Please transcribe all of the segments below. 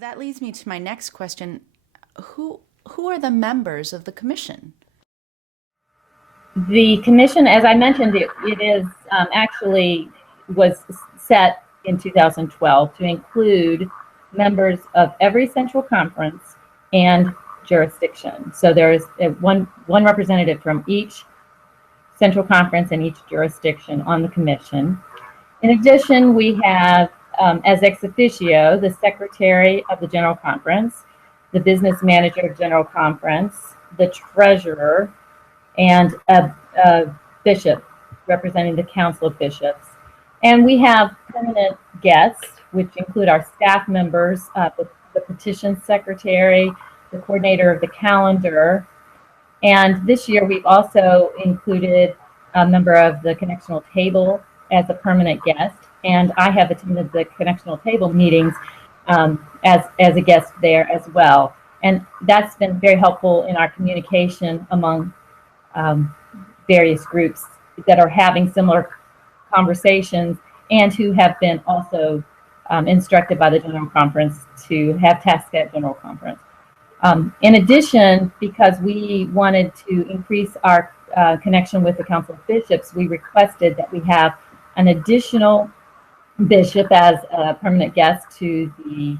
That leads me to my next question. Who are the members of the commission? The commission, as I mentioned, it is actually was set in 2012 to include members of every central conference and jurisdiction. So there's one representative from each central conference and each jurisdiction on the commission. In addition, we have, as ex officio, the secretary of the General Conference, the business manager of General Conference, the treasurer, and a bishop representing the Council of Bishops. And we have permanent guests, which include our staff members, the petition secretary, the coordinator of the calendar. And this year we've also included a member of the Connectional Table as a permanent guest. And I have attended the Connectional Table meetings as a guest there as well. And that's been very helpful in our communication among various groups that are having similar conversations and who have been also instructed by the General Conference to have tasks at General Conference. In addition, because we wanted to increase our connection with the Council of Bishops, we requested that we have an additional bishop as a permanent guest to the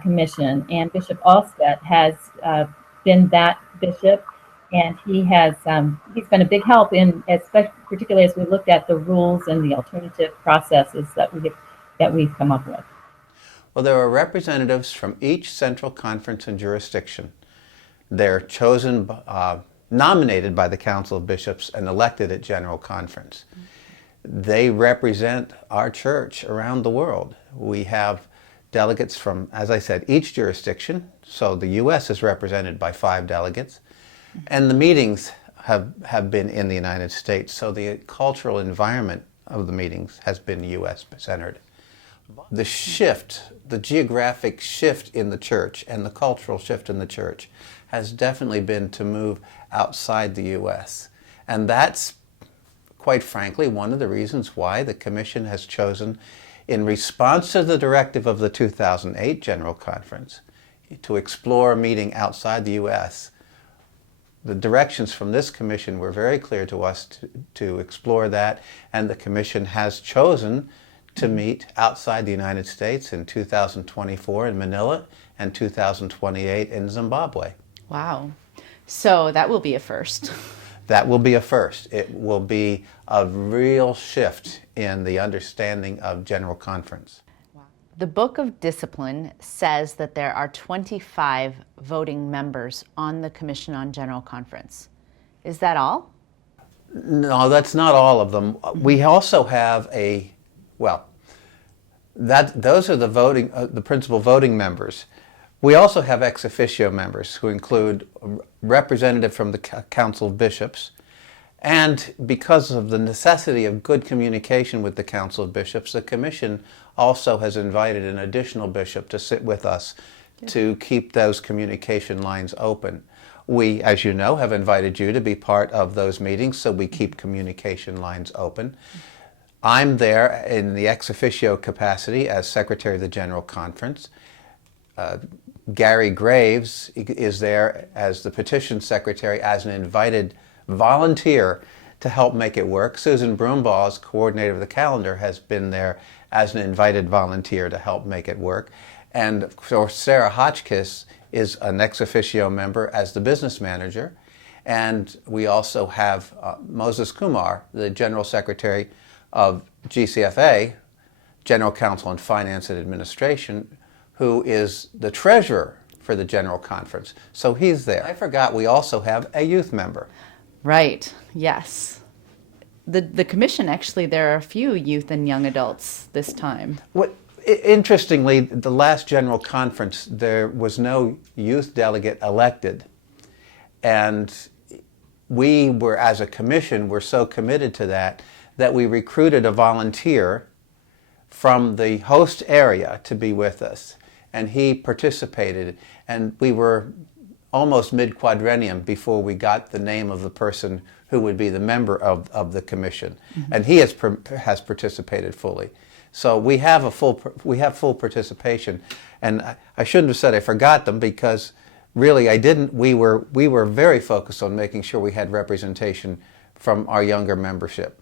commission, and Bishop Allstedt has been that bishop, and he's been a big help in, particularly as we looked at the rules and the alternative processes that we've come up with. Well, there are representatives from each central conference and jurisdiction. They're chosen, nominated by the Council of Bishops and elected at General Conference. They represent our church around the world. We have delegates from, as I said, each jurisdiction. So the U.S. is represented by 5 delegates. And the meetings have been in the United States. So the cultural environment of the meetings has been U.S. centered. The shift, the geographic shift in the church and the cultural shift in the church has definitely been to move outside the U.S. And that's, quite frankly, one of the reasons why the Commission has chosen, in response to the directive of the 2008 General Conference, to explore a meeting outside the U.S. The directions from this Commission were very clear to us to explore that, and the Commission has chosen to meet outside the United States in 2024 in Manila and 2028 in Zimbabwe. Wow. So that will be a first. That will be a first. It will be a real shift in the understanding of General Conference. The Book of Discipline says that there are 25 voting members on the Commission on General Conference. Is that all? No, that's not all of them. We also have those are the principal voting members. We also have ex officio members who include a representative from the Council of Bishops. And because of the necessity of good communication with the Council of Bishops, the Commission also has invited an additional bishop to sit with us to keep those communication lines open. We, as you know, have invited you to be part of those meetings, so we keep communication lines open. I'm there in the ex officio capacity as Secretary of the General Conference. Gary Graves is there as the Petition Secretary, as an invited volunteer to help make it work. Susan Broombaugh, as coordinator of the calendar, has been there as an invited volunteer to help make it work. And of course, Sarah Hotchkiss is an ex officio member as the business manager. And we also have Moses Kumar, the General Secretary of GCFA, General Counsel on Finance and Administration, who is the treasurer for the General Conference. So he's there. I forgot we also have a youth member. Right, yes. The Commission, actually, there are a few youth and young adults this time. Interestingly, the last General Conference, there was no youth delegate elected. And we were, as a commission, were so committed to that we recruited a volunteer from the host area to be with us. And he participated. And we were almost mid-quadrennium before we got the name of the person who would be the member of the commission, and he has participated fully. So we have full participation, and I shouldn't have said I forgot them, because really I didn't. We were very focused on making sure we had representation from our younger membership.